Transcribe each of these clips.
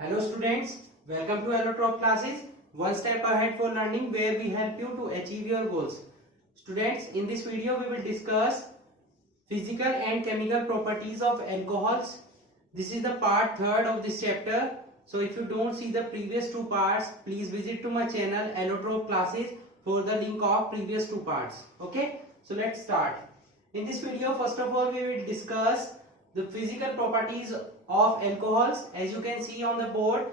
Hello students, welcome to Allotrop classes, one step ahead for learning where we help you to achieve your goals. Students, in this video we will discuss physical and chemical properties of alcohols. This is the part 3rd of this chapter. So if you don't see the previous two parts, please visit to my channel Allotrop classes for the link of previous two parts. Okay, so let's start. In this video, first of all we will discuss the physical properties of alcohols. As you can see on the board,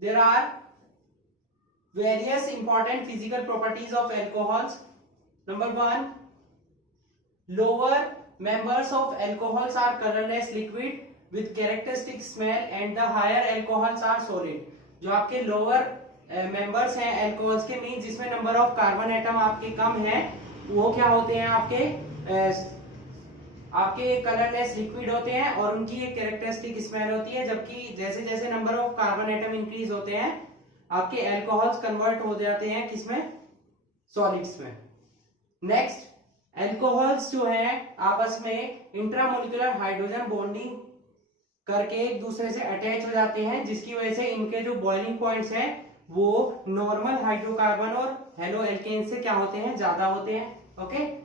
there are various important physical properties of alcohols. Number 1, lower members of alcohols are colorless liquid with characteristic smell and the higher alcohols are solid. जो आपके lower members हैं alcohols के, mean जिसमें number of carbon atom आपके कम है, वो क्या होते हैं आपके कलरलेस लिक्विड होते हैं और उनकी एक कैरेक्टरिस्टिक स्मेल होती है, जबकि जैसे जैसे number of carbon atom increase होते हैं आपके अल्कोहल्स कन्वर्ट हो जाते हैं किसमें, सॉलिड्स में. नेक्स्ट, अल्कोहल्स जो हैं आपस में इंट्रामोलिकुलर हाइड्रोजन बॉन्डिंग करके एक दूसरे से अटैच हो जाते हैं, जिसकी वजह से इनके जो बॉइलिंग पॉइंट्स हैं वो नॉर्मल हाइड्रोकार्बन और हेलो एल्केन से क्या होते हैं, ज्यादा होते हैं. ओके,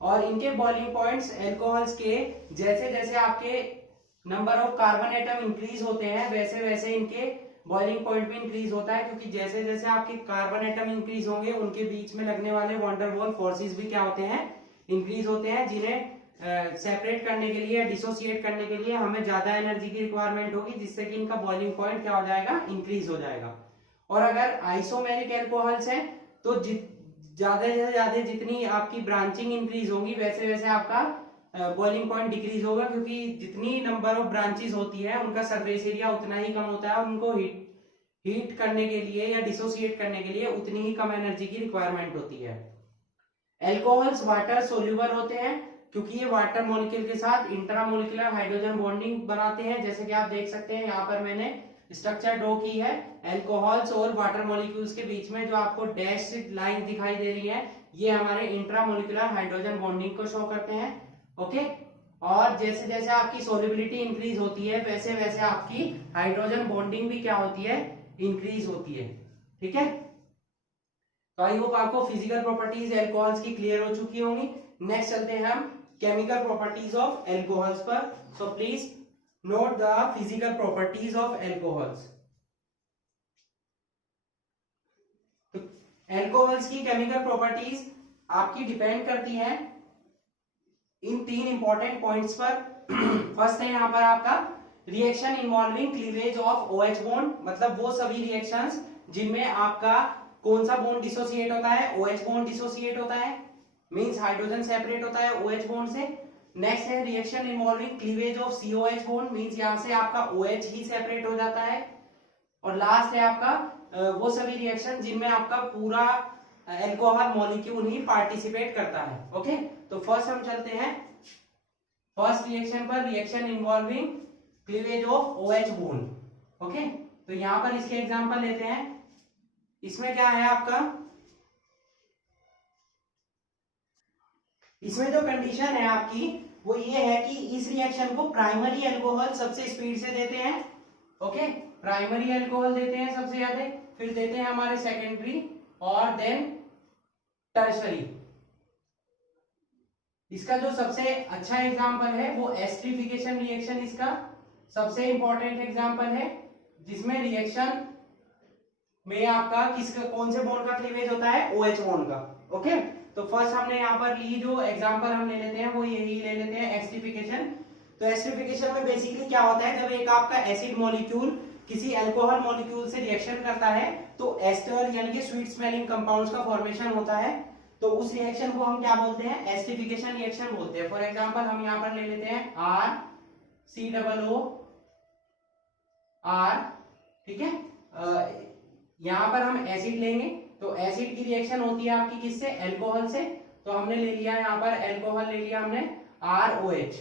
और इनके बॉइलिंग पॉइंट्स अल्कोहल्स के जैसे जैसे आपके number of carbon atom increase होते हैं वैसे वैसे इनके बॉइलिंग पॉइंट भी इंक्रीज होता है, क्योंकि जैसे जैसे आपके कार्बन एटम इंक्रीज होंगे उनके बीच में लगने वाले वंडर वॉल फोर्सेस भी क्या होते हैं, इंक्रीज होते हैं, जिन्हें सेपरेट करने के लिए, डिसोसिएट करने के लिए हमें ज्यादा एनर्जी की रिक्वायरमेंट होगी, जिससे कि इनका बॉइलिंग पॉइंट क्या हो जाएगा, इंक्रीज हो जाएगा. और अगर आइसोमेरिक अल्कोहल्स हैं तो ज्यादा से ज्यादा जितनी आपकी ब्रांचिंग इंक्रीज होगी वैसे वैसे आपका बॉइलिंग पॉइंट डिक्रीज होगा, क्योंकि जितनी नंबर ऑफ ब्रांचेस होती है उनका सरफेस एरिया उतना ही कम होता है, उनको हीट करने के लिए या डिसोसिएट करने के लिए उतनी ही कम एनर्जी की रिक्वायरमेंट होती है. एल्कोहल्स वाटर सोल्यूबल होते हैं क्योंकि ये वाटर मॉलिक्यूल के साथ इंट्रामोलिकुलर हाइड्रोजन बॉन्डिंग बनाते हैं. जैसे कि आप देख सकते हैं यहाँ पर मैंने स्ट्रक्चर ड्रॉ की है. अल्कोहल्स और वाटर मॉलिक्यूल्स के बीच में जो आपको डैश लाइन दिखाई दे रही है, ये हमारे इंट्रामोलिकुलर हाइड्रोजन बॉन्डिंग को शो करते हैं. ओके, और जैसे जैसे आपकी सोल्युबिलिटी इंक्रीज होती है वैसे वैसे आपकी हाइड्रोजन बॉन्डिंग भी क्या होती है, इंक्रीज होती है. ठीक है, तो आई होप आपको फिजिकल प्रॉपर्टीज अल्कोहल्स की क्लियर हो चुकी होंगी. नेक्स्ट चलते हैं हम केमिकल प्रॉपर्टीज ऑफ अल्कोहल्स पर. सो please note the physical properties of alcohols. Alcohols की केमिकल प्रॉपर्टीज आपकी डिपेंड करती हैं इन 3 इंपॉर्टेंट पॉइंट्स पर. फर्स्ट है यहाँ पर आपका reaction involving cleavage of OH bond, मतलब वो सभी रिएक्शंस जिनमें आपका कौन सा बॉन्ड डिसोसिएट होता है, OH बॉन्ड डिसोसिएट होता है, मींस हाइड्रोजन सेपरेट होता है OH बॉन्ड से. नेक्स्ट है reaction involving cleavage of COH bond, means यहां से आपका OH ही सेपरेट हो जाता है. और लास्ट है आपका वो सभी रिएक्शन जिनमें आपका पूरा अल्कोहल मॉलिक्यूल ही पार्टिसिपेट करता है. ओके, तो फर्स्ट हम चलते हैं फर्स्ट रिएक्शन पर, reaction involving cleavage of OH bond. Okay, तो यहां पर इसके एग्जांपल लेते हैं. इसमें क्या है आपका, इसमें जो कंडीशन है आपकी वो ये है कि इस रिएक्शन को प्राइमरी अल्कोहल सबसे स्पीड से देते हैं. ओके, प्राइमरी अल्कोहल देते हैं सबसे ज्यादा, फिर देते हैं हमारे सेकेंडरी और देन टर्शरी. इसका जो सबसे अच्छा एग्जांपल है वो एस्टरिफिकेशन रिएक्शन इसका सबसे इंपॉर्टेंट एग्जांपल है, जिसमें रिएक्शन में आपका कौन से बॉन्ड का क्लीवेज होता है, OH बॉन्ड का. ओके, तो फर्स्ट हमने यहाँ पर ली जो एग्जांपल हम ले लेते हैं वो यही ले लेते हैं, एस्टरिफिकेशन. तो एस्टरिफिकेशन में बेसिकली क्या होता है, जब एक आपका एसिड मॉलिक्यूल किसी अल्कोहल मॉलिक्यूल से रिएक्शन करता है तो एस्टर यानी कि स्वीट स्मेलिंग कंपाउंड्स का फॉर्मेशन होता है, तो उस रिएक्शन को हम क्या बोलते हैं, एस्टरिफिकेशन रिएक्शन बोलते हैं. फॉर एग्जांपल हम यहाँ पर ले लेते हैं RCOOR. ठीक है, यहाँ पर हम एसिड लेंगे तो एसिड की रिएक्शन होती है आपकी किससे, अल्कोहल से. तो हमने ले लिया यहाँ पर अल्कोहल ले लिया हमने ROH.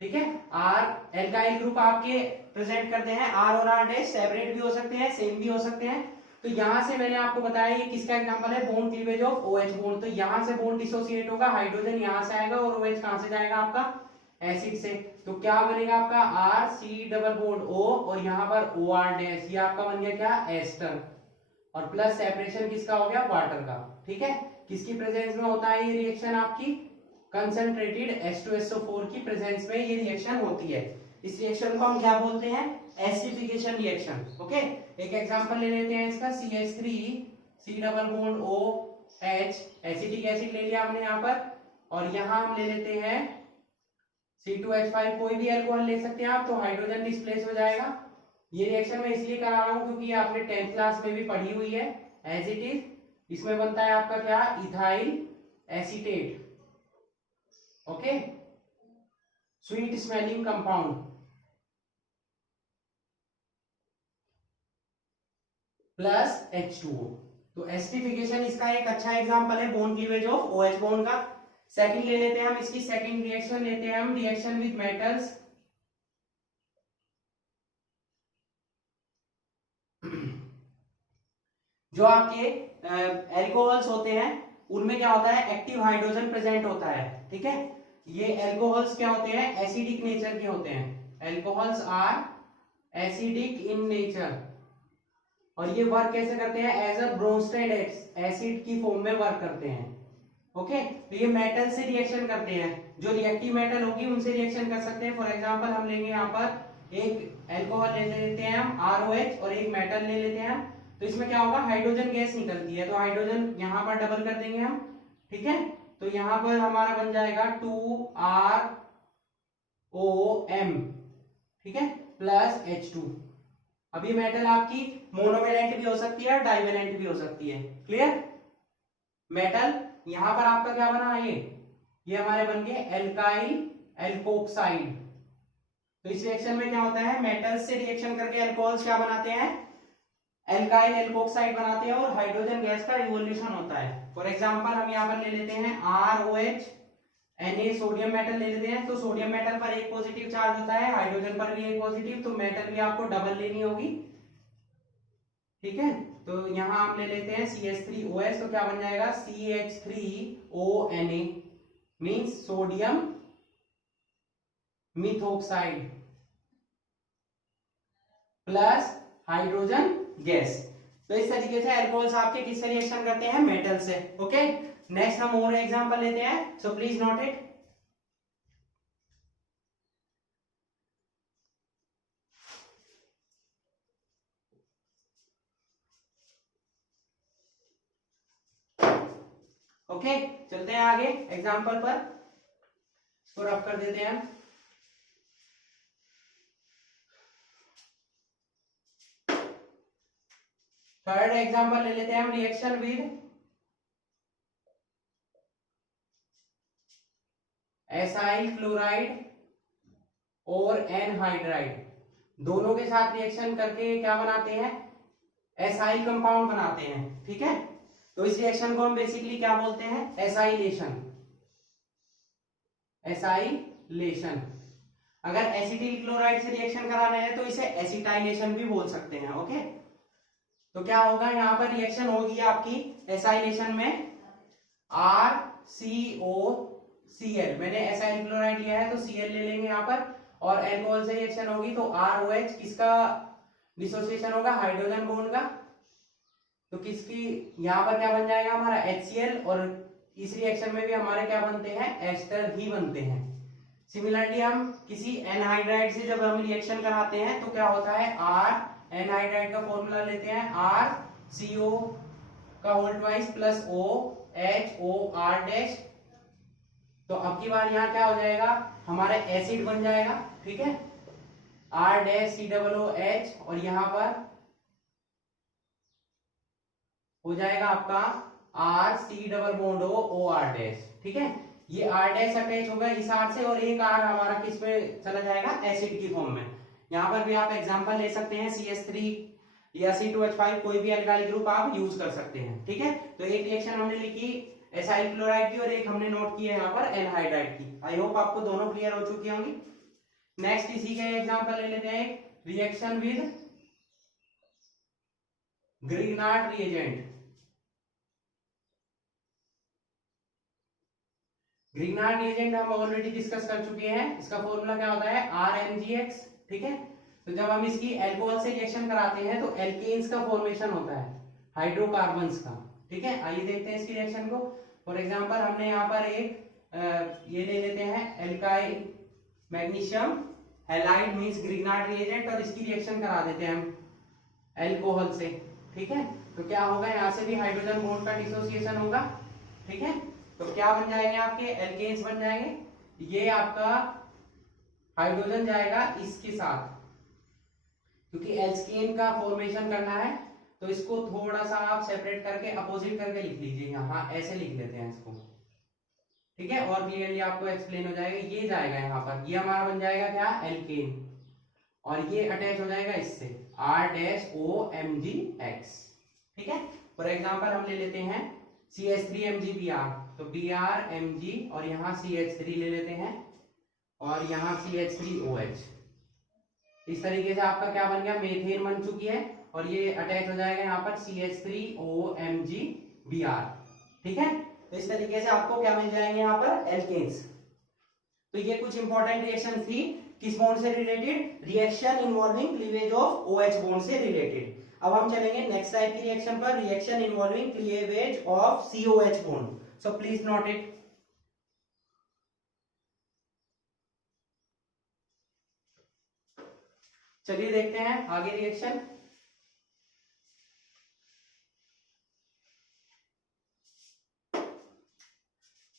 ठीक है, R एल्काइल ग्रुप आपके प्रेजेंट करते हैं, R और R डैश सेपरेट भी हो सकते हैं, सेम भी हो सकते हैं. तो यहां से मैंने आपको बताया ये किसका एग्जांपल है, bond cleavage of OH bond. तो यहां से बॉन्ड डिसोसिएट होगा, हाइड्रोजन यहां से आएगा और OH कहां से जाएगा आपका एसिड से। तो क्या बनेगा आपका R C double bond O और यहाँ पर ओ आर डैश, ये आपका बन गया क्या एस्टर, और प्लस सेपरेशन किसका हो गया वाटर का। ठीक है, किसकी प्रेजेंस में होता है ये रिएक्शन, आपकी कंसंट्रेटेड H2SO4 की प्रेजेंस में ये रिएक्शन होती है। इस रिएक्शन को हम क्या बोलते हैं, एसिडिफिकेशन रिएक्शन। ओके, एक एग्जांपल ले लेते हैं इसका, CH3 C double bond OH, acetic acid ले लिया हमने यहाँ पर, और यहाँ हम ले लेते हैं C2H5, कोई भी अल्कोहल ले सकते हैं आप, तो हाइड्रोजन डिस्प्लेस हो जाएगा। ये रिएक्शन मैं इसलिए करा रहा हूं क्योंकि आपने 10th क्लास में भी पढ़ी हुई है एज इट इज। इसमें बनता है आपका क्या, ethyl acetate. Okay, sweet smelling compound plus H2O। तो एसिडिफिकेशन इसका एक अच्छा एग्जांपल है bond cleavage of OH bond का। सेकंड ले लेते हैं हम इसकी, सेकंड रिएक्शन लेते हैं हम, रिएक्शन विद मेटल्स। जो आपके एल्कोहल्स होते हैं उनमें क्या होता है, एक्टिव हाइड्रोजन प्रेजेंट होता है। ठीक है, ये एल्कोहल्स क्या होते हैं, एसिडिक नेचर के होते हैं। Alcohols are acidic in nature, और ये वर्क कैसे करते हैं, एज अ ब्रोंस्टेड एसिड की फॉर्म में वर्क करते हैं। ओके, तो ये मेटल से रिएक्शन करते हैं, जो रिएक्टिव मेटल होगी उनसे रिएक्शन कर सकते हैं। फॉर एग्जांपल हम लेंगे यहाँ पर एक एल्कोहल ले लेते हैं हम ROH, और एक मेटल ले लेते हैं, तो इसमें क्या होगा, हाइड्रोजन गैस निकलती है, तो हाइड्रोजन यहाँ पर डबल कर देंगे हम। ठीक है, तो यहाँ पर हमारा बन जाएगा 2ROM। ठीक है, प्लस H2। अब ये मेटल आपकी मोनोवेलेंट भी हो सकती है और डाइवेलेंट भी हो सकती है। क्लियर, मेटल यहां पर आपका क्या बना, ये हमारे बन गए एल्काइल एल्कोक्साइड। तो इस रिएक्शन में क्या होता है, मेटल्स से रिएक्शन करके एल्कोहल्स क्या बनाते हैं, एल्काइल एल्कोक्साइड बनाते हैं, और हाइड्रोजन गैस का इवोल्यूशन होता है। फॉर एग्जांपल हम यहाँ पर ले लेते हैं ROH Na, सोडियम मेटल ले लेते हैं, तो सोडियम मेटल पर एक पॉजिटिव चार्ज होता है, हाइड्रोजन पर भी एक पॉजिटिव, तो मेटल भी आपको डबल लेनी होगी। ठीक है, तो यहां हम ले लेते हैं CH3OH, तो क्या बन जाएगा CH3ONA, means sodium methoxide plus hydrogen gas. तो इस तरीके से अल्कोहल्स आपके किससे रिएक्शन करते हैं, मेटल से। ओके, नेक्स्ट हम और एग्जांपल लेते हैं, सो प्लीज नोट इट। ओके, चलते हैं आगे एग्जांपल पर, इसको रफ कर देते हैं हम। थर्ड एग्जांपल ले लेते हैं हम, रिएक्शन विद एसाइल क्लोराइड और एनहाइड्राइड, दोनों के साथ रिएक्शन करके क्या बनाते हैं, एसाइल कंपाउंड बनाते हैं। ठीक है, तो इस रिएक्शन को हम बेसिकली क्या बोलते हैं, एसाइलेशन। एसाइलेशन, अगर एसिटिल क्लोराइड से रिएक्शन कराना है तो इसे एसिटाइलेशन भी बोल सकते हैं। ओके, तो क्या होगा, यहां पर रिएक्शन होगी आपकी एसाइलेशन में RCOCl, मैंने एसाइल क्लोराइड लिया है तो Cl ले लेंगे यहाँ पर, और एल्कोहल से रिएक्शन होगी तो ROH, किसका डिसोसिएशन होगा, हाइड्रोजन बॉन्ड का, तो किसकी यहाँ पर क्या बन जाएगा हमारा HCl, और इस रिएक्शन में भी हमारे क्या बनते हैं, एस्टर ही बनते हैं। सिमिलरली हम किसी एनहाइड्राइड से जब हम रिएक्शन कराते हैं तो क्या होता है, R एनहाइड्राइड का फॉर्मूला लेते हैं RCO का whole twice plus OHOR dash, तो अब की बार यहाँ क्या हो जाएगा, हमारा एसिड बन जाएगा। ठीक है, R डैश COOH, और यहाँ पर हो जाएगा आपका RC double bond OR dash. ठीक है, ये R डैश अटैच होगा इस R से, और एक R हमारा किस में चला जाएगा, एसिड की फॉर्म में। यहाँ पर भी आप एग्जांपल ले सकते हैं, CH3 या C2H5, कोई भी अल्काइल ग्रुप आप यूज कर सकते हैं। ठीक है, तो एक रिएक्शन हमने लिखी एसाइल क्लोराइड की, और एक हमने नोट की है यहाँ पर एनहाइड्राइड की। आई होप आपको दोनों क्लियर हो चुकी होंगी। नेक्स्ट इसी का एग्जांपल ले लेते हैं, reaction with Grignard reagent. Grignard reagent हम ऑलरेडी डिस्कस कर चुके हैं, इसका फॉर्मूला क्या होता है RmGx, ठीक है। तो जब हम इसकी अल्कोहल से रिएक्शन कराते हैं तो एल्केन्स का फॉर्मेशन होता है, हाइड्रोकार्बन्स का, ठीक है। आइए देखते हैं इसकी रिएक्शन को। फॉर एग्जांपल हमने यहाँ पर एक ये ले लेते हैं alkyl magnesium halide means Grignard reagent, और इसकी रिएक्शन करा देते हैं हम अल्कोहल से, ठीक है। तो क्या होगा, यहाँ से भी हाइड्रोजन बॉन्ड का डिसोसिएशन होगा, ठीक है। तो क्या बन जाएंगे आपके एल्केन्स बन जाएंगे, ये आपका हाइड्रोजन जाएगा इसके साथ, क्योंकि एल्केन का फॉर्मेशन करना है तो इसको थोड़ा सा आप सेपरेट करके अपोजिट करके लिख लीजिए, यहाँ ऐसे लिख लेते हैं इसको, ठीक है, और क्लियरली आपको एक्सप्लेन हो जाएगा। ये जाएगा यहाँ पर, ये हमारा बन जाएगा क्या एल्केन, और ये अटैच हो जाएगा इससे R-OMgX, ठीक है। फॉर एग्जांपल हम ले लेते हैं CH3MgBr, तो BrMg और यहाँ CH3 ले लेते हैं और यहाँ CH3OH। इस तरीके से आपका क्या बन गया, मेथेन बन चुकी है, और ये अटैच हो जाएगा यहाँ पर CH3OMgBr, ठीक है। तो इस तरीके से आपको क्या मिल जाएंगे यहाँ पर एल्केन्स। तो ये कुछ इंपॉर्टेंट रिएक्शन थी, किस बॉन्ड से related, reaction involving cleavage of OH bond से रिलेटेड। अब हम चलेंगे नेक्स्ट टाइप की रिएक्शन पर, reaction involving cleavage of COH bond. So please note it. चलिए देखते हैं आगे रिएक्शन।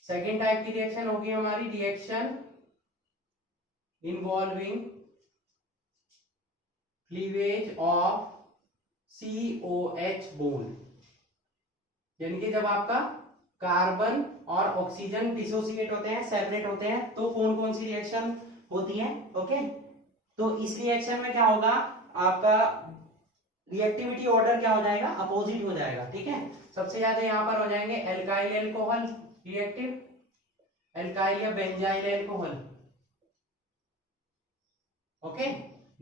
सेकेंड टाइप की रिएक्शन होगी हमारी reaction involving cleavage of COH bond, यानी कि जब आपका कार्बन और ऑक्सीजन डिसोसिएट होते हैं, सेपरेट होते हैं, तो कौन कौन सी रिएक्शन होती है, ओके। तो इस रिएक्शन में क्या होगा, आपका रिएक्टिविटी ऑर्डर क्या हो जाएगा, अपोजिट हो जाएगा, ठीक है। सबसे ज्यादा यहाँ पर हो जाएंगे एल्काइल एल्कोहल रिएक्टिव, एल्काइल या benzyl alcohol, okay.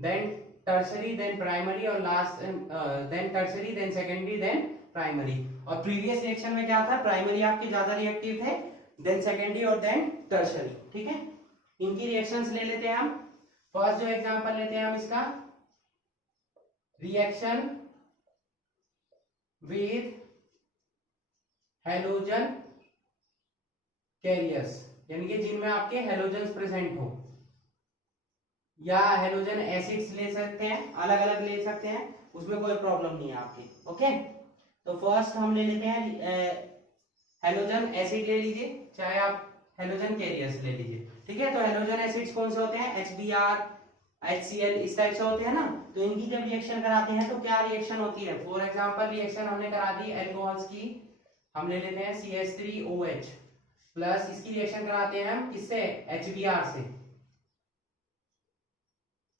Then tertiary, then primary, और last then tertiary, then secondary, then primary. और प्रीवियस रिएक्शन में क्या था, प्राइमरी आपके ज्यादा रिएक्टिव थे, देन सेकेंडरी और देन टर्शरी, ठीक है। इनकी रिएक्शंस ले लेते हैं हम। फर्स्ट जो एग्जांपल लेते हैं हम इसका, रिएक्शन विद हैलोजन कैरियर्स, यानी कि जिनमें आपके हैलोजन्स प्रेजेंट हो, या हैलोजन एसिड्स ले सकते हैं, अलग अलग ले सकते हैं, उसमें कोई प्रॉब्लम नहीं है आपकी, ओके। तो फर्स्ट हम ले लेते हैं हैलोजन एसिड ले लीजिए, चाहे आप हैलोजन कैरियर्स ले लीजिए, ठीक है। तो हैलोजन एसिड्स कौन से होते हैं, HBr, HCl, इस टाइप से होते हैं ना। तो इनकी जब रिएक्शन कराते हैं तो क्या रिएक्शन होती है, फॉर एग्जांपल रिएक्शन हमने करा दी अल्कोहल्स की, हम ले लेते हैं CH3OH प्लस, इसकी रिएक्शन कराते हैं हम किससे, HBr से,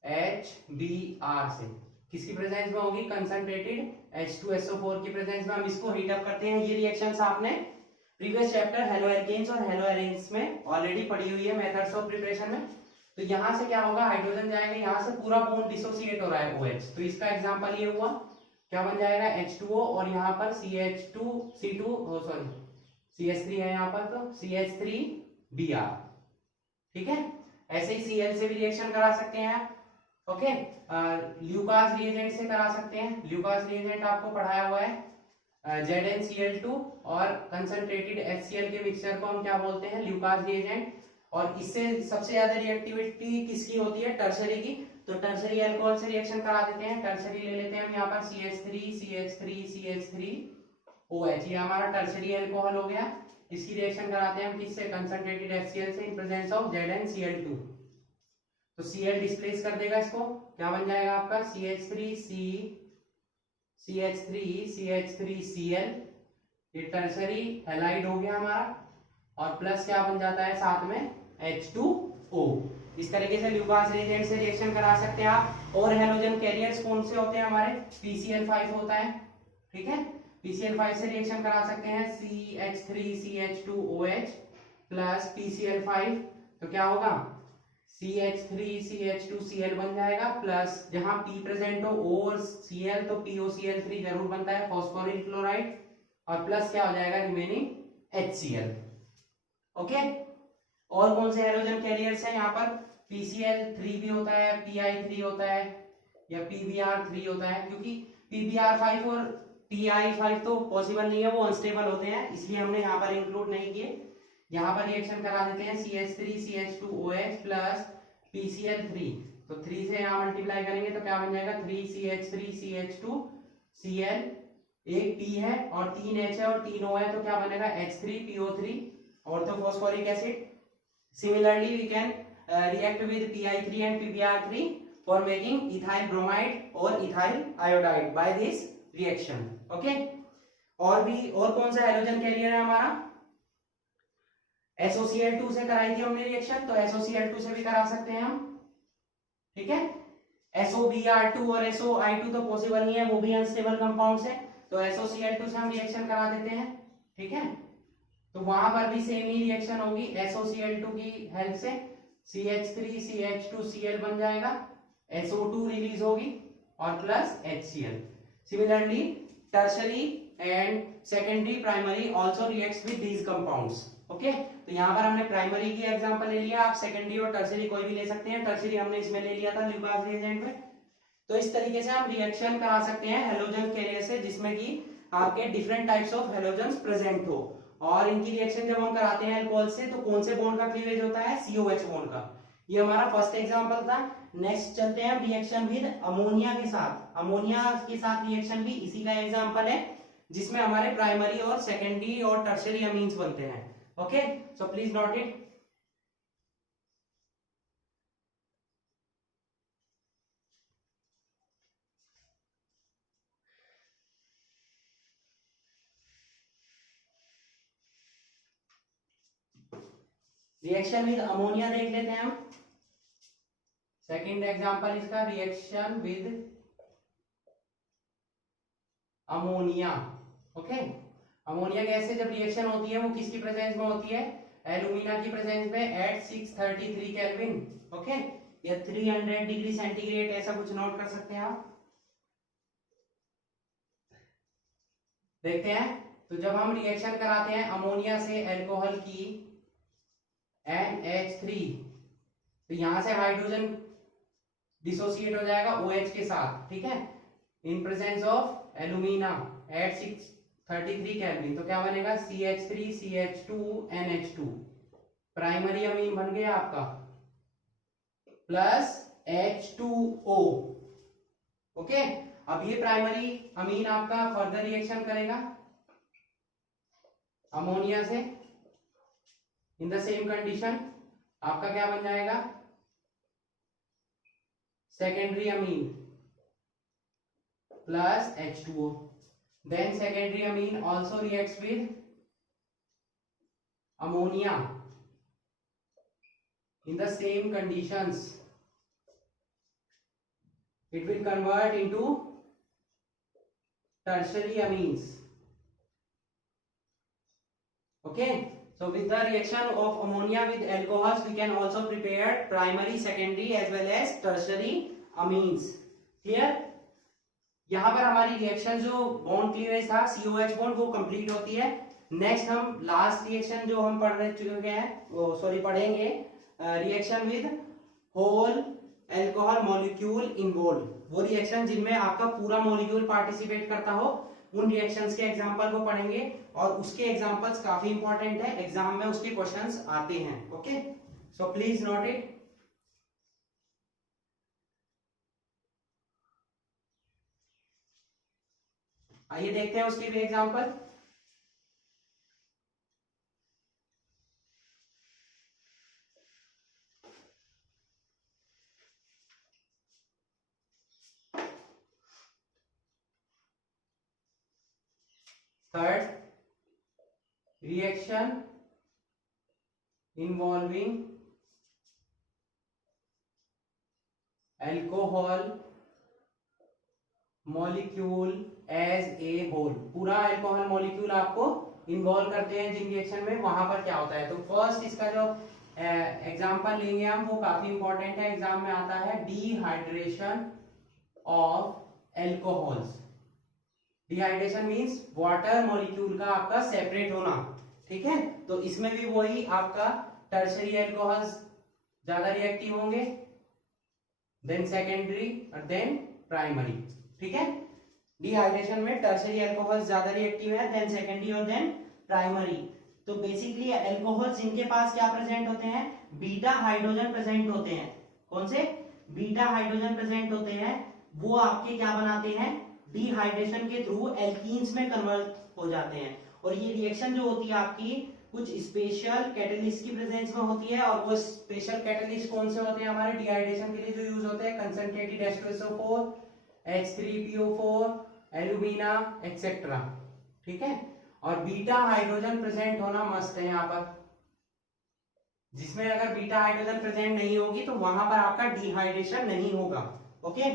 HBr से, किसकी प्रेजेंस में होगी, कंसंट्रेटेड H2SO4 की प्रेजेंस में हम इसको हीट अप करते हैं। ये रिएक्शंस आपने प्रीवियस चैप्टर हेलो एल्केन्स और हेलो एरेन्स में ऑलरेडी पढ़ी हुई है, मेथड्स ऑफ प्रिपरेशन में। तो यहां से क्या होगा, हाइड्रोजन जाएगा, यहां से पूरा बॉन्ड डिसोसिएट हो रहा है OH, तो इसका एग्जांपल ये हुआ, क्या बन जाएगा H2O, और यहाँ पर CH3 है यहाँ पर, तो CH3Br, ठीक है। ऐसे ही Cl से भी रिएक्शन करा सकते हैं आप, ओके। ल्यूकास रिएजेंट से करा सकते हैं, ल्यूकास रिएजेंट आपको पढ़ाया हुआ है, ZnCl2 और कंसंट्रेटेड HCl के मिक्सचर को हम क्या बोलते हैं, ल्यूकास रिएजेंट। और इससे सबसे ज्यादा रिएक्टिविटी किसकी होती है, टर्शरी की, तो टर्शरी अल्कोहल से रिएक्शन करा देते हैं। टर्शरी ले लेते हैं हम यहाँ पर CH3OH, ये हमारा टर्शरी अल्कोहल हो गया। इसकी रिएक्शन कराते हैं हम किससे, कंसंट्रेटेड HCl से इन प्रेजेंस ऑफ ZnCl2, तो Cl डिस्प्लेस कर देगा इसको, क्या बन जाएगा आपका CH3CH3Cl, ये टर्शरी हैलाइड हो गया हमारा, और प्लस क्या बन जाता है साथ में H2O। इस तरीके से ल्यूकास रिएजेंट से रिएक्शन करा सकते हैं आप। और हैलोजन कैरियर्स कौन से होते हैं हमारे, PCl5 होता है, ठीक है। PCl5 से रिएक्शन करा सकते हैं CH3CH2OH प्लस PCl5, तो क्या होगा CH3CH2Cl बन जाएगा, प्लस जहां P प्रेजेंट हो O और Cl तो POCl3 जरूर बनता है, फॉस्फोरिल क्लोराइड, और प्लस क्या हो जाएगा रिमेनिंग HCl, ओके। और कौन से हेलोजन कैरियर्स हैं यहाँ पर? PCl3 भी होता है, Pi3 होता है, या PBr3 होता है, क्योंकि PBr5 और Pi5 तो पॉसिबल नहीं है, वो अनस्टेबल होते हैं, इसलिए हमने यहाँ पर इंक्लूड नहीं किए। यहाँ पर रिएक्शन करा देते हैं CH3CH2OH प्लस PCl3, तो 3 से यहाँ मल्टीप्लाई करेंगे तो क्या बन जाएगा? 3CH3CH2Cl, एक P है और 3 H है और 3 O है, तो क्या बनेगा? H3PO3 orthophosphoric acid. Similarly, we can react with Pi3 and PBr3 for making ethyl bromide or ethyl iodide by this reaction. Okay? और कौन सा हेलोजन कैरियर है हमारा? SOCl2 से कराई थी हमने रिएक्शन, तो SOCl2 से भी करा सकते हैं हम, ठीक है। SOBr2 और SOI2 तो पॉसिबल नहीं है, वो भी अनस्टेबल कंपाउंड्स है, तो SOCl2 से हम रिएक्शन करा देते हैं, ठीक है। तो वहां पर भी सेम ही रिएक्शन होगी, SOCl2 की हेल्प से CH3CH2Cl बन जाएगा, SO2 रिलीज होगी और plus HCl। Similarly tertiary and secondary primary also reacts with these compounds. Okay, तो यहाँ पर हमने प्राइमरी की एग्जांपल ले लिया, आप सेकेंडरी और टर्शरी कोई भी ले सकते हैं, टर्शरी हमने इसमें ले लिया था ल्यूकास रिएजेंट में। तो इस तरीके से हम रिएक्शन करा सकते हैं हेलोजन कैरियर से, जिसमें कि आपके different types of halogens present हो, और इनकी रिएक्शन जब हम कराते हैं अल्कोहल से तो कौन से बॉन्ड का क्लीवेज होता है? COH बॉन्ड का। ये हमारा फर्स्ट एग्जांपल था। नेक्स्ट चलते हैं हम रिएक्शन विद अमोनिया के साथ। अमोनिया के साथ रिएक्शन भी इसी का एग्जांपल है, जिसमें हमारे प्राइमरी और सेकेंडरी और टर्शियरी अमीन्स बनते हैं। Okay, so please note it. Reaction with ammonia देख लेते हैं हम। सेकेंड एग्जांपल इसका, reaction with ammonia. Okay, ammonia gas से जब रिएक्शन होती है वो किसकी प्रेजेंस में होती है? एल्यूमिना की प्रेजेंस में एट 633 केल्विन। ओके, या 300 डिग्री सेंटीग्रेड, ऐसा कुछ नोट कर सकते हैं आप। देखते हैं, तो जब हम रिएक्शन कराते हैं अमोनिया से एल्कोहल की NH3, तो यहां से हाइड्रोजन डिसोसिएट हो जाएगा OH के साथ, ठीक है, in presence of alumina at 633 kelvin, तो क्या बनेगा? CH3CH2NH2, प्राइमरी अमीन बन गया आपका, प्लस H2O। ओके, अब ये प्राइमरी अमीन आपका फर्दर रिएक्शन करेगा अमोनिया से, इन द सेम कंडीशन आपका क्या बन जाएगा? Secondary amine plus H2O। Then secondary amine also reacts with ammonia in the same conditions. It will convert into tertiary amines. Okay, so with the reaction of ammonia with alcohols, we can also prepare primary, secondary as well as tertiary amines. Clear? यहाँ पर हमारी reaction जो bond cleavage था COH bond, वो complete होती है। Next हम last reaction जो हम पढ़ेंगे reaction with whole alcohol molecule involve. वो रिएक्शन जिनमें आपका पूरा मॉलिक्यूल पार्टिसिपेट करता हो, उन रिएक्शंस के एग्जांपल को पढ़ेंगे, और उसके एग्जांपल्स काफी इंपॉर्टेंट है, एग्जाम में उसके क्वेश्चंस आते हैं। Okay, so please note it. आइए देखते हैं उसके भी example. Third, reaction involving alcohol molecule as a whole. पूरा अल्कोहल मॉलिक्यूल आपको इन्वॉल्व करते हैं जिन रिएक्शन में, वहां पर क्या होता है। तो फर्स्ट इसका जो एग्जांपल लेंगे हम, वो काफी इंपॉर्टेंट है, एग्जाम में आता है, dehydration of alcohols. Dehydration means water molecule का आपका सेपरेट होना, ठीक है। तो इसमें भी वही आपका टर्शरी अल्कोहल्स ज्यादा रिएक्टिव होंगे, देन सेकेंडरी और देन प्राइमरी। ठीक है, डिहाइड्रेशन में टर्शरी अल्कोहल्स ज्यादा रिएक्टिव है, देन सेकेंडरी और देन प्राइमरी। तो बेसिकली अल्कोहल्स जिनके पास क्या प्रेजेंट होते हैं, बीटा हाइड्रोजन प्रेजेंट होते हैं। कौन से? बीटा हाइड्रोजन प्रेजेंट होते हैं, वो आपके क्या बनाते हैं, डिहाइड्रेशन के थ्रू एल्कीन्स में कन्वर्ट हो जाते हैं। और ये रिएक्शन जो होती है आपकी कुछ स्पेशल कैटलिस्ट की प्रेजेंस में होती है, और वो स्पेशल कैटलिस्ट कौन से होते हैं हमारे डिहाइड्रेशन के लिए जो यूज होते हैं, concentrated H2SO4, H3PO4, alumina etcetera. ठीक है, और बीटा हाइड्रोजन प्रेजेंट होना मस्त है यहाँ पर, जिसमें अगर बीटा हाइड्रोजन प्रेजेंट नहीं होगी तो वहां पर आपका डिहाइड्रेशन नहीं होगा। ओके,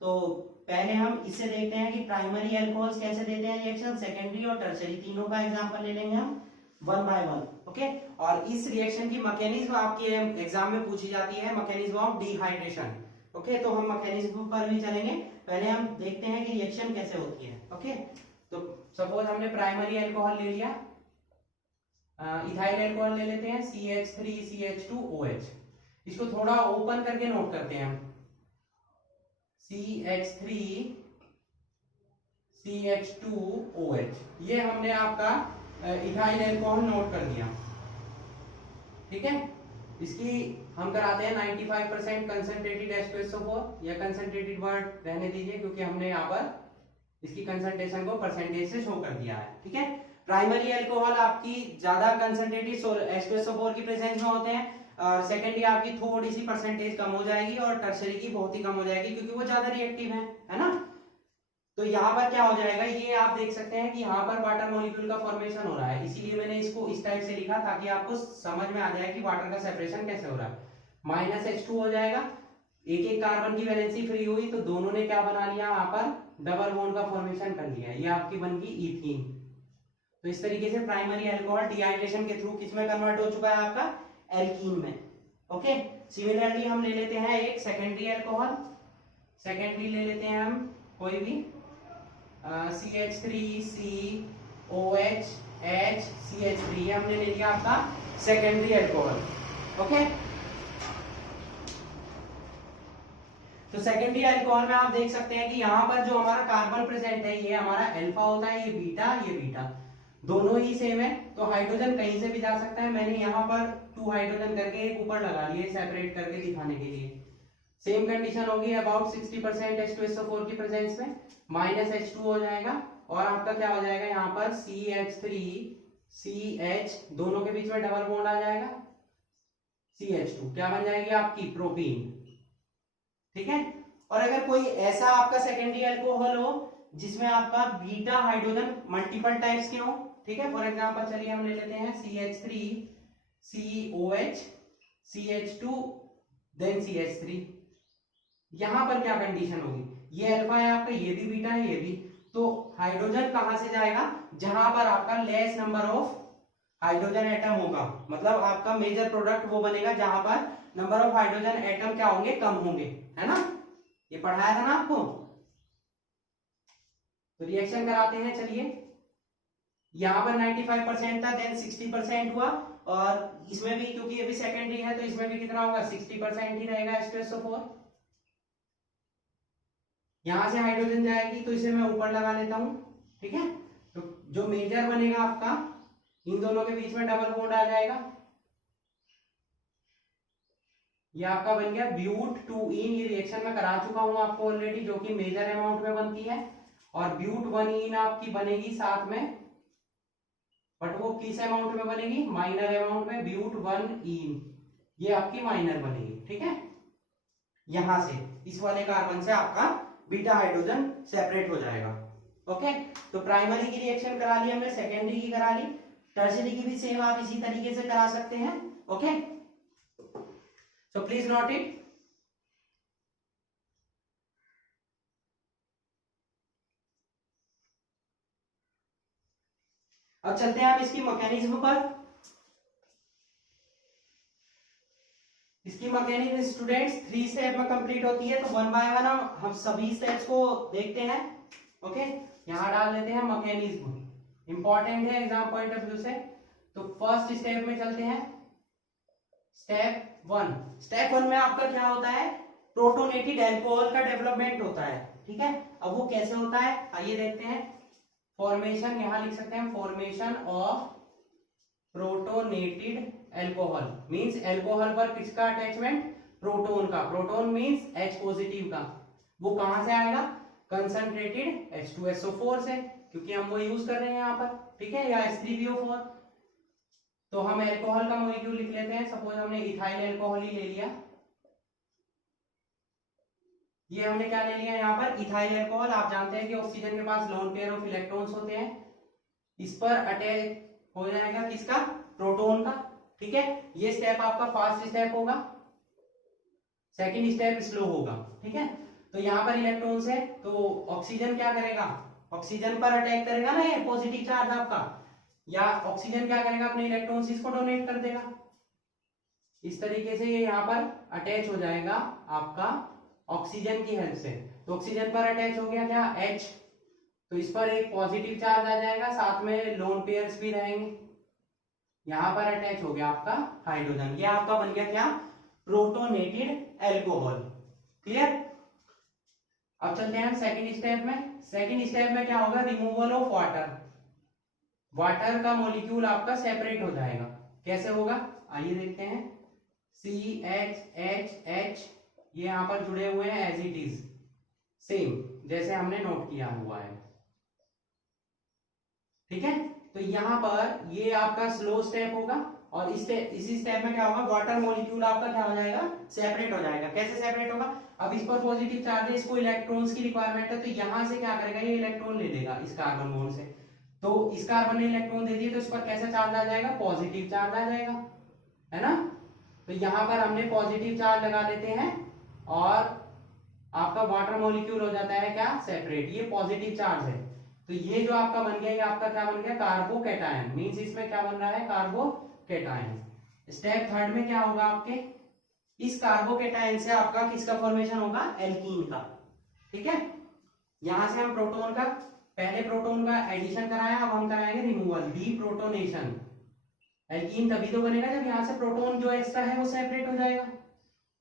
तो पहले हम इससे देखते हैं कि प्राइमरी अल्कोहल्स कैसे देते हैं रिएक्शन, सेकेंडरी और टर्शरी, तीनों का एग्जांपल ले लेंगे हम वन बाय वन। ओके, और इस रिएक्शन की मैकेनिज्म आपके एग्जाम में पूछी जाती है, मैकेनिज्म ऑफ डिहाइड्रेशन। ओके, तो हम मैकेनिज्म पर भी चलेंगे, पहले हम देखते हैं कि रिएक्शन कैसे होती है। ओके, तो सपोज हमने प्राइमरी अल्कोहल ले लिया, इथाइल अल्कोहल ले लेते हैं, CH3CH2OH। इसको थोड़ा ओपन करके नोट करते हैं हम, CH3CH2OH, ये हमने आपका इथाइल अल्कोहल नोट कर दिया। ठीक है, इसकी हम कराते हैं 95% कंसंट्रेटेड H2SO4, या कंसंट्रेटेड वर्ड रहने दीजिए क्योंकि हमने यहाँ पर इसकी कंसंट्रेशन को परसेंटेज से शो कर दिया है। ठीक है, प्राइमरी अल्कोहल आपकी ज्यादा कंसंट्रेटेड H2SO4 की प्रेजेंस में होते हैं, और सेकेंडरी आपकी थोड़ी सी परसेंटेज कम हो जाएगी, और टर्शरी की बहुत ही कम हो जाएगी क्योंकि वो ज्यादा रिएक्टिव है ना। तो यहाँ पर क्या हो जाएगा, ये आप देख सकते हैं कि यहाँ पर वाटर मॉलिक्यूल का फॉर्मेशन हो रहा है, इसीलिए मैंने इसको इस टाइप से लिखा ताकि आपको समझ में आ जाए कि वाटर का सेपरेशन कैसे हो रहा है। -H2 हो जाएगा, एक एक कार्बन की वैलेंसी फ्री हुई तो दोनों ने क्या बना लिया, यहाँ पर डबल बॉन्ड का फॉर्मेशन कर लिया, ये आपकी बन गई ईथीन। तो इस तरीके से प्राइमरी अल्कोहल डिहाइड्रेशन के थ्रू किस में कन्वर्ट हो चुका है, आपका एल्कीन में। ओके, सिमिलरली हम ले लेते हैं एक सेकेंडरी अल्कोहल, सेकेंडरी ले लेते हैं हम कोई भी, CH3COH HCH3, ये हमने ले लिया आपका सेकेंडरी अल्कोहल। ओके, तो सेकेंडरी अल्कोहल में आप देख सकते हैं कि यहाँ पर जो हमारा कार्बन प्रेजेंट है ये हमारा अल्फा होता है, ये बीटा दोनों ही सेम है, तो हाइड्रोजन कहीं से भी जा सकता है। मैंने यहाँ पर 2 हाइड्रोजन करके एक ऊपर लगा लिए सेपरेट करके दिखाने के लिए। सेम कंडीशन होगी अबाउट 60% H2SO4 की प्रेजेंस में, -H2 हो जाएगा, और आपका क्या हो जाएगा यहाँ पर CH3CH, दोनों के बीच में डबल बॉन्ड आ जाएगा, CH2 क्या बन जाएगी आपकी प्रोपीन। ठीक है, और अगर कोई ऐसा आपका सेकेंडरी अल्कोहल हो जिसमें आपका बीटा हाइड्रोजन मल्टीपल टाइप्स के हो, ठीक है, फॉर एग्जांपल चलिए हम ले लेते हैं CH3COH CH2 देन CH3, यहां पर क्या कंडीशन होगी, ये अल्फा है आपका, ये भी बीटा है, ये भी, तो हाइड्रोजन कहां से जाएगा, जहां पर आपका less number of hydrogen atom होगा, मतलब आपका मेजर प्रोडक्ट वो बनेगा जहां पर नंबर ऑफ हाइड्रोजन एटम क्या होंगे, कम होंगे, है ना, ये पढ़ाया था ना आपको। तो रिएक्शन कराते हैं, चलिए, यहां पर 95% था, देन 60% हुआ, और इसमें भी क्योंकि ये भी सेकेंडरी है तो इसमें भी कितना होगा, 60% ही रहेगा H2SO4। यहां से हाइड्रोजन जाएगी तो इसे मैं ऊपर लगा लेता हूं। ठीक है, तो जो मेजर बनेगा आपका, इन दोनों के बीच में डबल बॉन्ड आ जाएगा, ये आपका बन गया ब्यूट 2इन। ये रिएक्शन में करा चुका हूं आपको ऑलरेडी, जो कि मेजर अमाउंट में बनती है, और ब्यूट 1इन आपकी बनेगी साथ में, बट वो किस अमाउंट में बनेगी, माइनर अमाउंट में, ब्यूट 1इन ये आपकी माइनर बनेगी। ठीक है, यहां से इस वाले कार्बन से आपका बीटा हाइड्रोजन सेपरेट हो जाएगा। ओके, तो प्राइमरी की रिएक्शन करा ली हमने, सेकेंडरी की करा ली, टर्शरी की भी सेम आप इसी तरीके से करा सकते हैं। Okay, so please note it. अब चलते हैं आप इसकी मैकेनिज्म पर। इसकी मैकेनिज्म स्टूडेंट्स 3 स्टेप में कंप्लीट होती है, तो 1 बाय 1 हम सभी स्टेप्स को देखते हैं। ओके, यहां डाल लेते हैं मैकेनिज्म, इंपॉर्टेंट है एग्जाम पॉइंट ऑफ व्यू से। तो फर्स्ट स्टेप में चलते हैं, स्टेप वन में आपका क्या होता है, प्रोटोनेटेड अल्कोहल का डेवलपमेंट होता है। ठीक है, अब वो कैसे होता है आइए देखते हैं। फॉर्मेशन, यहां लिख सकते हैं formation of protonated alcohol means alcohol पर किसका अटैचमेंट, प्रोटोन का। प्रोटोन मींस H पॉजिटिव का। वो कहां से आएगा, कंसंट्रेटेड H2SO4 से, क्योंकि हम वो यूज कर रहे हैं यहाँ पर। ठीक है, या H3PO4। तो हम अल्कोहल का मॉलिक्यूल लिख लेते हैं। सपोज हमने इथाइल अल्कोहल ही ले लिया, ये हमने क्या ले लिया यहाँ पर, इथाइल अल्कोहल। आप जानते हैं कि ऑक्सीजन के पास लोन पेयर ऑफ इलेक्ट्रॉन्स होते हैं, इस पर अटैच हो जाएगा किसका, प्रोटोन का। ठीक है, ये स्टेप आपका फास्ट स्टेप होगा, सेकंड स्टेप स्लो होगा। ठीक है, तो यहाँ पर इलेक्ट्रॉन्स है, तो ऑक्सीजन क्या करेगा, ऑक्सीजन पर अटैक करेगा ना, ये पॉजिटिव चार्ज आपका, या ऑक्सीजन क्या करेगा, अपने इलेक्ट्रॉन्स इसको डोनेट कर देगा। इस तरीके से ये यहाँ पर अटैच हो जाएगा आपका ऑक्सीजन की हेल्प से। तो ऑक्सीजन पर अटैच हो गया क्या, H, तो इस पर एक पॉजिटिव चार्ज आ जाएगा, साथ में लोन पेयर्स भी रहेंगे। यहां पर अटैच हो गया आपका हाइड्रोजन, ये आपका बन गया क्या, प्रोटोनेटेड अल्कोहल। क्लियर। अब चलते हैं सेकंड स्टेप में। सेकंड स्टेप में क्या होगा, रिमूवल ऑफ वाटर। वाटर का मॉलिक्यूल आपका सेपरेट हो जाएगा। कैसे होगा आइए देखते हैं। CHHH ये यहां पर जुड़े हुए हैं एज इट इज, सेम जैसे हमने नोट किया हुआ है। ठीक है, तो यहां पर ये आपका स्लो स्टेप होगा, और इसी स्टेप में क्या होगा, वाटर मॉलिक्यूल आपका क्या हो जाएगा, सेपरेट हो जाएगा। कैसे सेपरेट होगा, अब इस पर पॉजिटिव चार्ज है, इसको इलेक्ट्रॉन्स की रिक्वायरमेंट है, तो यहां से क्या करेगा, ये इलेक्ट्रॉन ले लेगा इस कार्बन बॉन्ड से। तो इस कार्बन ने इलेक्ट्रॉन दे दिया, तो इस पर कैसा चार्ज आ जाएगा, पॉजिटिव चार्ज आ जाएगा, है ना। तो यहां पर हमने पॉजिटिव चार्ज लगा देते हैं, और आपका वाटर मॉलिक्यूल हो जाता है क्या, सेपरेट। ये पॉजिटिव चार्ज है, तो ये जो आपका बन गया, ये आपका क्या बन गया, कार्बोकैटायन। मींस इसमें क्या बन रहा है, कार्बोकैटायन। स्टेप थर्ड में क्या होगा आपके, इस कार्बोकैटायन से आपका किसका फॉर्मेशन होगा, एल्कीन का। ठीक है, यहां से हम प्रोटोन का, पहले प्रोटोन का एडिशन कराया, अब हम कराएंगे रिमूवल, डीप्रोटोनेशन। एल्कीन तभी तो बनेगा जब यहां से प्रोटोन जो एक्स्ट्रा है वो सेपरेट हो जाएगा।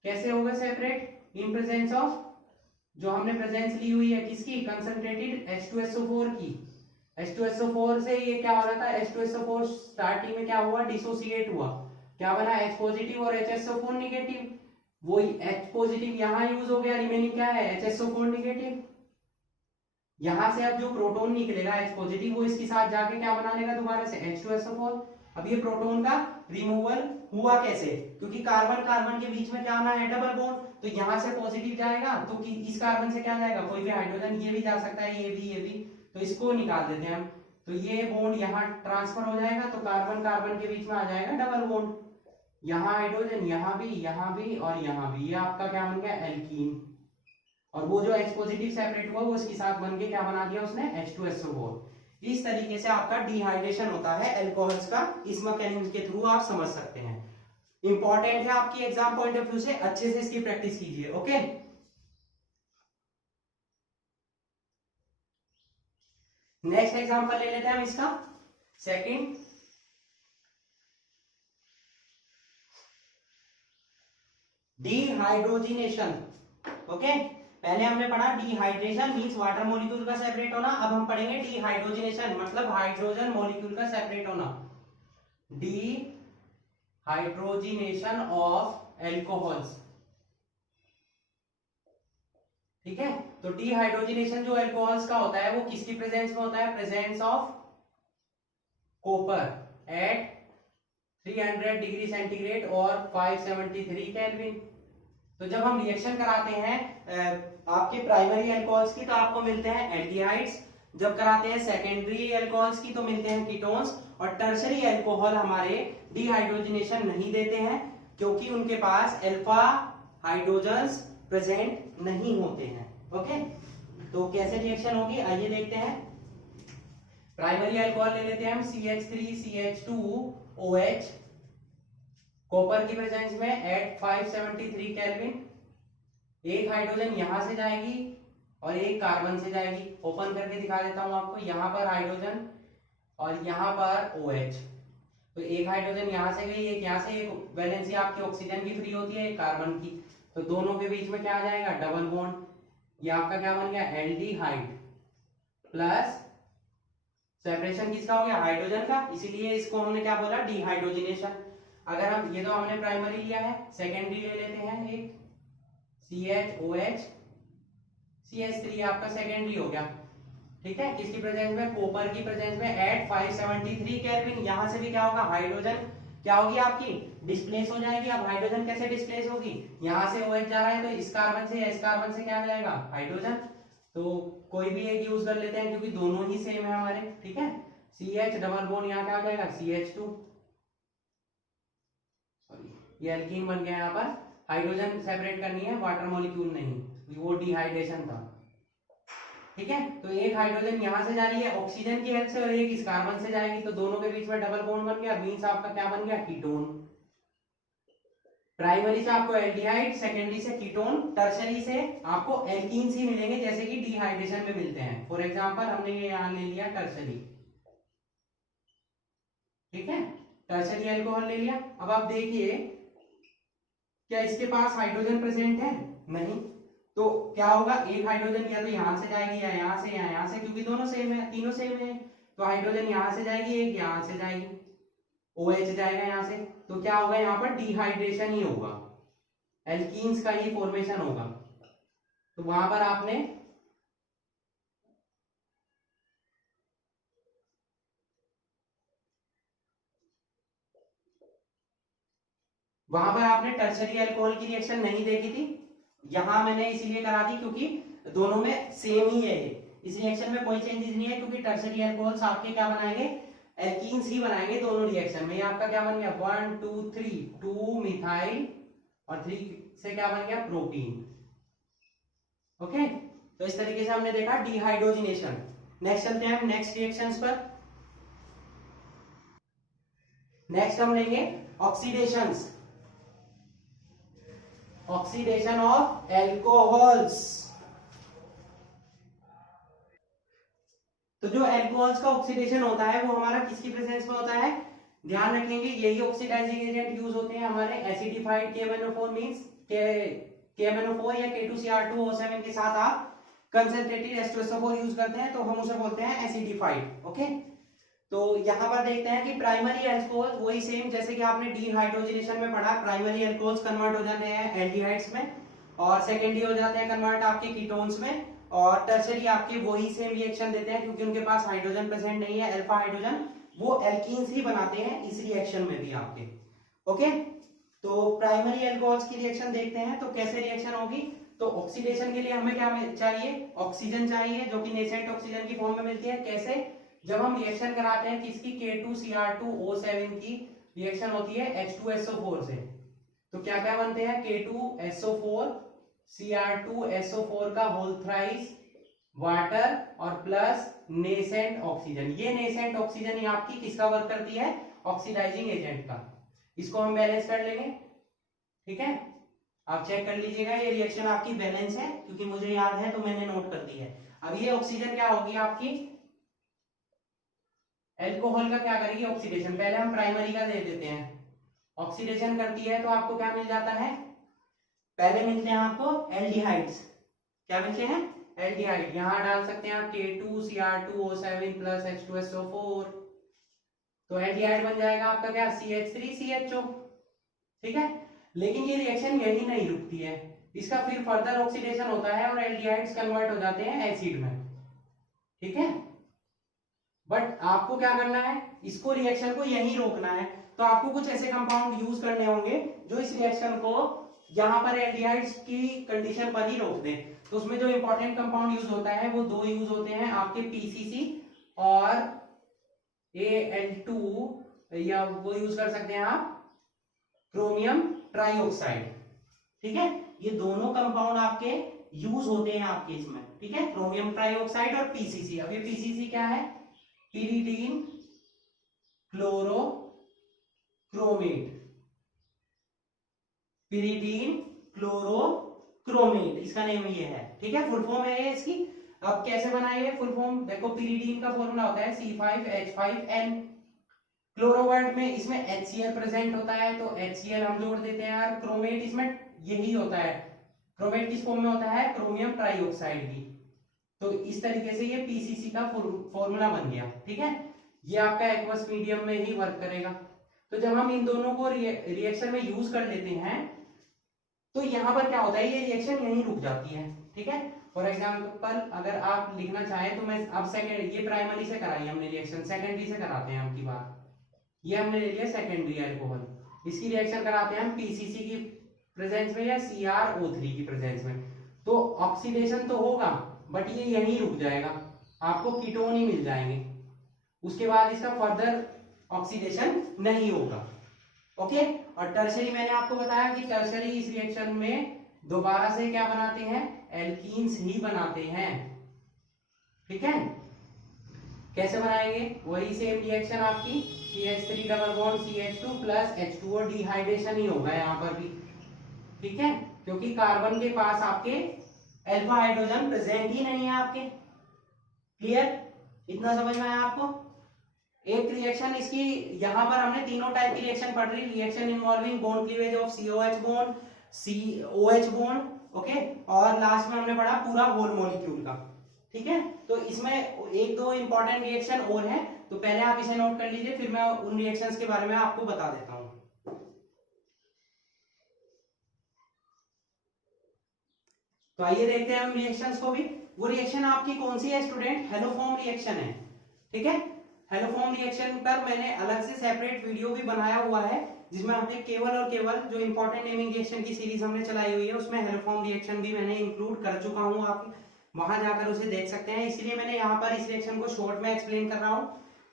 कैसे होगा सेपरेट, इन प्रेजेंस ऑफ, जो हमने प्रेजेंस ली हुई है किसकी, कंसंट्रेटेड H2SO4 की। H2SO4 से ये क्या हो रहा था, H2SO4 स्टार्टिंग में क्या हुआ, डिसोसिएट हुआ, क्या बना, H पॉजिटिव और HSO4 निगेटिव। वही H पॉजिटिव यहां यूज हो गया, रिमेनिंग क्या है, HSO4 निगेटिव। यहां से अब जो प्रोटोन निकलेगा H पॉजिटिव, वो इसके साथ जाके क्या बना लेगा, दोबारा से H2SO4। अब ये प्रोटोन का रिमूवल हुआ कैसे, क्योंकि कार्बन कार्बन के बीच में क्या आना है, डबल बॉन्ड। तो यहां से पॉजिटिव जाएगा, तो इस कार्बन से क्या जाएगा, कोई भी हाइड्रोजन, ये भी जा सकता है, ये भी, तो इसको निकाल देते हैं हम। तो ये बॉन्ड यहाँ ट्रांसफर हो जाएगा, तो कार्बन कार्बन के बीच में आ जाएगा डबल बॉन्ड। यहाँ हाइड्रोजन, यहाँ भी और यहाँ भी, ये आपका क्या बन गया, एल्कीन। और वो जो H पॉजिटिव सेपरेट हुआ, वो इसके साथ बन के क्या बना दिया उसने, H2SO4। इस तरीके से आपका डिहाइड्रेशन होता है अल्कोहल्स का। इस मैकेनिज्म के थ्रू आप समझ सकते हैं। इंपॉर्टेंट है आपकी एग्जाम पॉइंट ऑफ व्यू से, अच्छे से इसकी प्रैक्टिस कीजिए। ओके, नेक्स्ट एग्जांपल ले लेते हैं हम इसका, सेकंड। डिहाइड्रोजिनेशन। ओके, पहले हमने पढ़ा डिहाइड्रेशन मींस वाटर मॉलिक्यूल का सेपरेट होना, अब हम पढ़ेंगे डिहाइड्रोजिनेशन मतलब हाइड्रोजन मॉलिक्यूल का सेपरेट होना। Dehydrogenation of alcohols. ठीक है, तो डिहाइड्रोजिनेशन जो एल्कोहल्स का होता है वो किसकी प्रेजेंस में होता है, presence of copper at 300 degree centigrade और 573 केल्विन। तो जब हम रिएक्शन कराते हैं आपके प्राइमरी अल्कोहल्स की, तो आपको मिलते हैं एल्डिहाइड्स। जब कराते हैं सेकेंडरी अल्कोहल्स की, तो मिलते हैं कीटोन्स। और टर्शरी अल्कोहल हमारे डिहाइड्रोजिनेशन नहीं देते हैं, क्योंकि उनके पास अल्फा हाइड्रोजन्स प्रेजेंट नहीं होते हैं। ओके, तो कैसे रिएक्शन होगी आइए देखते हैं। प्राइमरी अल्कोहल ले लेते हैं हम, CH3CH2OH, कॉपर की प्रेजेंस में एट 573 केल्विन। एक हाइड्रोजन यहां से जाएगी और एक कार्बन से जाएगी। ओपन करके दिखा देता हूं आपको, यहां पर हाइड्रोजन और यहां पर OH। तो एक हाइड्रोजन यहाँ से गई, एक यहाँ से, एक वैलेंसी आपकी ऑक्सीजन की फ्री होती है, एक कार्बन की, तो दोनों के बीच में क्या आ जाएगा, डबल बॉन्ड। ये आपका क्या बन गया, एल्डिहाइड प्लस सेपरेशन किसका हो गया, हाइड्रोजन का, इसीलिए इसको हमने क्या बोला, डिहाइड्रोजिनेशन। अगर हम ये तो हमने प्राइमरी लिया है, सेकेंडरी ले लेते हैं एक CHOH CH3 आपका सेकेंडरी हो गया, ठीक है, किसकी प्रेजेंस में, कॉपर की प्रेजेंस में एट 573 केल्विन। यहां से भी क्या होगा, हाइड्रोजन क्या होगी आपकी, डिस्प्लेस हो जाएगी। अब हाइड्रोजन कैसे डिस्प्लेस होगी, यहां से OH जा रहा है तो इस कार्बन से या इस कार्बन से क्या आ जाएगा, हाइड्रोजन। तो कोई भी एक यूज कर लेते हैं क्योंकि दोनों ही सेम है हमारे, ठीक है। CH डबल बॉन्ड यहाँ क्या आ जाएगा, CH2, सॉरी ये एल्कीन बन गया। यहाँ पर हाइड्रोजन सेपरेट करनी है, वाटर मॉलिक्यूल नहीं, वो डिहाइड्रेशन था, ठीक है। तो एक हाइड्रोजन यहां से जा रही है ऑक्सीजन की हेल्प से और एक इस कार्बन से जाएगी, तो दोनों के बीच में डबल बॉन्ड बन गया, मींस आपका क्या बन गया, कीटोन। प्राइमरी से आपको एल्डिहाइड, सेकेंडरी से कीटोन, टर्शरी से आपको एल्कीन्स ही मिलेंगे जैसे कि डिहाइड्रेशन में मिलते हैं। फॉर एग्जांपल हमने ये यहां ले लिया टर्शरी, ठीक है, टर्शरी अल्कोहल ले लिया। अब आप देखिए क्या इसके पास हाइड्रोजन प्रेजेंट है, नहीं, तो क्या होगा, एक हाइड्रोजन या तो यहां से जाएगी या यहां से या यहां से, क्योंकि दोनों सेम है, तीनों सेम है, तो हाइड्रोजन यहां से जाएगी, एक यहां से जाएगी, OH जाएगा यहां से, तो क्या होगा, यहाँ पर डिहाइड्रेशन ही होगा, एल्कीन्स का ही फॉर्मेशन होगा। तो वहां पर आपने टर्शरी अल्कोहल की रिएक्शन नहीं देखी थी, यहां मैंने इसीलिए करा दी क्योंकि दोनों में सेम ही है ये, इस रिएक्शन में कोई चेंजेस नहीं है, क्योंकि टर्शरी अल्कोहल्स आपके क्या बनाएंगे, एल्कीन्स ही बनाएंगे दोनों रिएक्शन में। ये आपका क्या बन गया, 1 2 3 2 मिथाइल और 3 से क्या बन गया, प्रोपीन। ओके, तो इस तरीके से हमने देखा डिहाइड्रोजिनेशन। नेक्स्ट चलते हैं हम नेक्स्ट रिएक्शंस पर। नेक्स्ट हम लेंगे ऑक्सीडेशंस, ऑक्सीडेशन ऑफ एल्कोहल्स। तो जो एल्कोहल्स का ऑक्सीडेशन होता है वो हमारा किसकी प्रेजेंस में होता है, ध्यान रखेंगे यही ऑक्सीडाइजिंग एजेंट यूज होते हैं हमारे एसिडिफाइड KMnO4 मींस KMnO4 या K2Cr2O7 के साथ आप कंसंट्रेटेड H2SO4 यूज करते हैं तो हम उसे बोलते हैं एसिडिफाइड। ओके, तो यहां पर देखते हैं कि प्राइमरी अल्कोहल वही सेम जैसे कि आपने डिहाइड्रोजनेशन में पढ़ा, प्राइमरी अल्कोहल्स कन्वर्ट हो जाते हैं एल्डिहाइड्स में और सेकेंडरी हो जाते हैं कन्वर्ट आपके कीटोन्स में, और टर्शरी आपके वही सेम रिएक्शन देते हैं क्योंकि उनके पास हाइड्रोजन प्रेजेंट नहीं है, अल्फा हाइड्रोजन, वो एल्कीन्स ही बनाते हैं इस रिएक्शन में भी आपके। ओके, तो प्राइमरी अल्कोहल्स की रिएक्शन देखते हैं तो कैसे रिएक्शन होगी। तो ऑक्सीडेशन के लिए हमें क्या चाहिए, ऑक्सीजन चाहिए जो कि नेसेंट ऑक्सीजन की फॉर्म में मिलती है। कैसे, जब हम रिएक्शन कराते हैं किसकी, K2Cr2O7 की रिएक्शन होती है H2SO4 से, तो क्या क्या बनते हैं, K2SO4 Cr2SO4 का होल थ्राइस वाटर और प्लस नेसेंट ऑक्सीजन। ये नेसेंट ऑक्सीजन ये आपकी किसका वर्क करती है, ऑक्सीडाइजिंग एजेंट का। इसको हम बैलेंस कर लेंगे, ठीक है, आप चेक कर लीजिएगा ये रिएक्शन आपकी बैलेंस है क्योंकि मुझे याद है तो मैंने नोट कर दी है। अब ये ऑक्सीजन क्या होगी आपकी, एल्कोहल का क्या करेगी ऑक्सीडेशन, पहले हम प्राइमरी का दे देते हैं, ऑक्सीडेशन करती है तो आपको क्या मिल जाता है, पहले मिलते हैं आपको एल्डिहाइड्स, क्या मिलते हैं, एल्डिहाइड, यहां डाल सकते हैं आप K2Cr2O7 प्लस H2SO4, तो एल्डिहाइड बन जाएगा आपका क्या, CH3CHO, ठीक है। लेकिन ये रिएक्शन यही नहीं रुकती है, इसका फिर फर्दर ऑक्सीडेशन होता है और एल्डिहाइड्स कन्वर्ट हो जाते हैं एसिड में, ठीक है। बट आपको क्या करना है, इसको रिएक्शन को यहीं रोकना है, तो आपको कुछ ऐसे कंपाउंड यूज करने होंगे जो इस रिएक्शन को यहां पर एल्डिहाइड्स की कंडीशन पर ही रोक दें। तो उसमें जो इंपॉर्टेंट कंपाउंड यूज होता है वो दो यूज होते हैं आपके PCC और Al2, या वो यूज कर सकते हैं आप क्रोमियम ट्राइऑक्साइड, ठीक है। ये दोनों कंपाउंड आपके यूज होते हैं आपके इसमें, ठीक है, क्रोमियम ट्राइऑक्साइड और PCC। अब ये PCC क्या है, पिरिडीन क्लोरोक्रोमेट, पिरिडीन क्लोरोक्रोमेट इसका नेम ये है, ठीक है, फुल फॉर्म है इसकी। अब कैसे बनाएंगे फुल फॉर्म, देखो पिरिडीन का फॉर्मूला होता है C5H5N, क्लोरो वर्ड में इसमें HCl प्रेजेंट होता है, तो HCl हम जोड़ देते हैं यार। क्रोमेट इसमें यही होता है, क्रोमेट किस फॉर्म में होता है, क्रोमियम ट्राइऑक्साइड की। तो इस तरीके से ये PCC का फॉर्मूला बन गया, ठीक है। ये आपका एक्वस मीडियम में ही वर्क करेगा। तो जब हम इन दोनों को रिएक्शन में यूज कर लेते हैं तो यहाँ पर क्या होता है, ये रिएक्शन यहीं रुक जाती है, ठीक है। फॉर एग्जाम्पल अगर आप लिखना चाहें तो मैं अब सेकेंड, ये प्राइमरी से कराई हमने रिएक्शन, सेकेंडरी से कराते हैं हम की बात। ये हमने ले लिया सेकेंडरी अल्कोहल, इसकी रिएक्शन कराते हैं हम PCC की प्रेजेंस में या CrO3 की प्रेजेंस में। तो ऑक्सीडेशन तो होगा बट ये यहीं रुक जाएगा, आपको कीटोन ही मिल जाएंगे, उसके बाद इसका फर्दर ऑक्सीडेशन नहीं होगा, ओके। और टर्शरी मैंने आपको बताया कि टर्शरी इस रिएक्शन में दोबारा से क्या बनाते हैं, एल्कीन्स ही बनाते हैं, ठीक है। कैसे बनाएंगे, वही सेम रिएक्शन आपकी CH3 double bond CH2 plus H2O, dehydration ही होगा यहाँ पर भी, ठीक है, क्योंकि कार्बन के पास आपके अल्फा हाइड्रोजन प्रेजेंट ही नहीं है आपके। क्लियर, इतना समझ में आया आपको। एक रिएक्शन इसकी, यहाँ पर हमने तीनों टाइप की रिएक्शन पढ़ रही, reaction involving bond cleavage of COH bond, COH bond, okay. और लास्ट में हमने पढ़ा पूरा होल मॉलिक्यूल का, ठीक है। तो इसमें एक दो इंपॉर्टेंट रिएक्शन और हैं, तो पहले आप इसे नोट कर लीजिए, फिर मैं उन रिएक्शंस के बारे में आपको बता देता हूं। तो आइए देखते हैं हम रिएक्शंस को भी। वो रिएक्शन आपकी कौन सी है स्टूडेंट, हेलोफॉर्म रिएक्शन है, ठीक है। हेलोफॉर्म रिएक्शन पर मैंने अलग से सेपरेट वीडियो भी बनाया हुआ है, जिसमें हमने केवल और केवल जो इंपॉर्टेंट नेमिंग रिएक्शन की सीरीज हमने चलाई हुई है उसमें हेलोफॉर्म रिएक्शन भी मैंने इंक्लूड कर चुका हूं, आप वहां जाकर उसे देख सकते हैं। इसलिए मैंने यहाँ पर इस रिएक्शन को शॉर्ट में एक्सप्लेन कर रहा हूँ,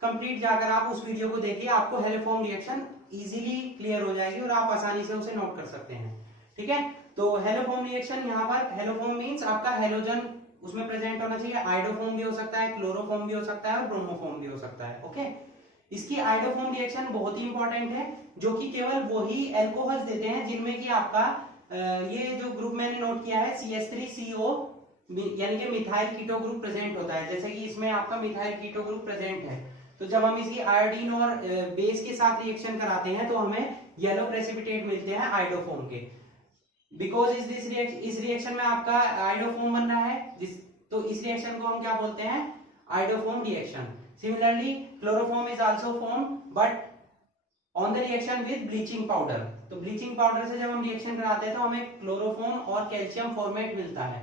कंप्लीट जाकर आप उस वीडियो को देखिए, आपको हेलोफॉर्म रिएक्शन इजीली क्लियर हो जाएगी और आप आसानी से उसे नोट कर सकते हैं, ठीक है। तो हेलोफॉर्म रिएक्शन, यहाँ पर हेलोफॉर्म मींस आपका हेलोजन उसमें प्रेजेंट होना चाहिए, आइडोफॉर्म भी हो सकता है, क्लोरोफॉर्म भी हो सकता है और ब्रोमोफॉर्म भी हो सकता है, ओके। इसकी आइडोफॉर्म रिएक्शन बहुत ही इंपॉर्टेंट है, जो कि केवल वही एल्कोहल्स देते हैं जिनमें कि आपका ये जो ग्रुप मैंने नोट किया है CH3CO यानी कि मिथाइल कीटो ग्रुप प्रेजेंट होता है, जैसे कि इसमें आपका मिथाइल कीटो ग्रुप प्रेजेंट है। तो जब हम इसकी आयोडीन और बेस के साथ रिएक्शन कराते हैं तो हमें येलो प्रेसिपिटेट मिलते हैं आइडोफॉर्म के, बिकॉज इस रिएक्शन में आपका आइडोफॉर्म बन रहा है, तो इस रिएक्शन को हम क्या बोलते हैं, iodoform reaction. Similarly chloroform is also form but on the reaction with bleaching powder. तो ब्लीचिंग पाउडर से जब हम रिएक्शन कराते हैं तो हमें क्लोरोफॉर्म और कैल्शियम फॉर्मेट मिलता है।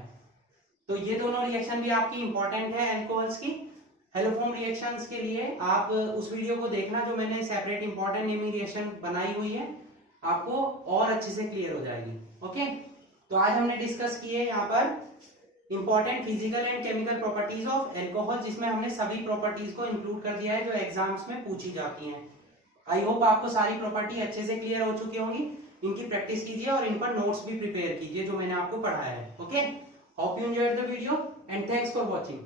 तो ये दोनों रिएक्शन भी आपकी इंपॉर्टेंट है एल्कोहल्स की। हेलोफॉर्म रिएक्शंस के लिए आप उस वीडियो को देखना जो मैंने सेपरेट इंपॉर्टेंट नेमिंग रिएक्शन बनाई हुई है, आपको और अच्छे से क्लियर हो जाएगी, ओके। तो आज हमने डिस्कस किए यहाँ पर important physical and chemical properties of alcohol, जिसमें हमने सभी प्रॉपर्टीज को इंक्लूड कर दिया है जो एग्जाम्स में पूछी जाती हैं। आई होप आपको सारी प्रॉपर्टी अच्छे से क्लियर हो चुकी होंगी। इनकी प्रैक्टिस कीजिए और इन पर नोट्स भी प्रिपेयर कीजिए जो मैंने आपको पढ़ाया है, okay. Hope you enjoyed the video and thanks for watching.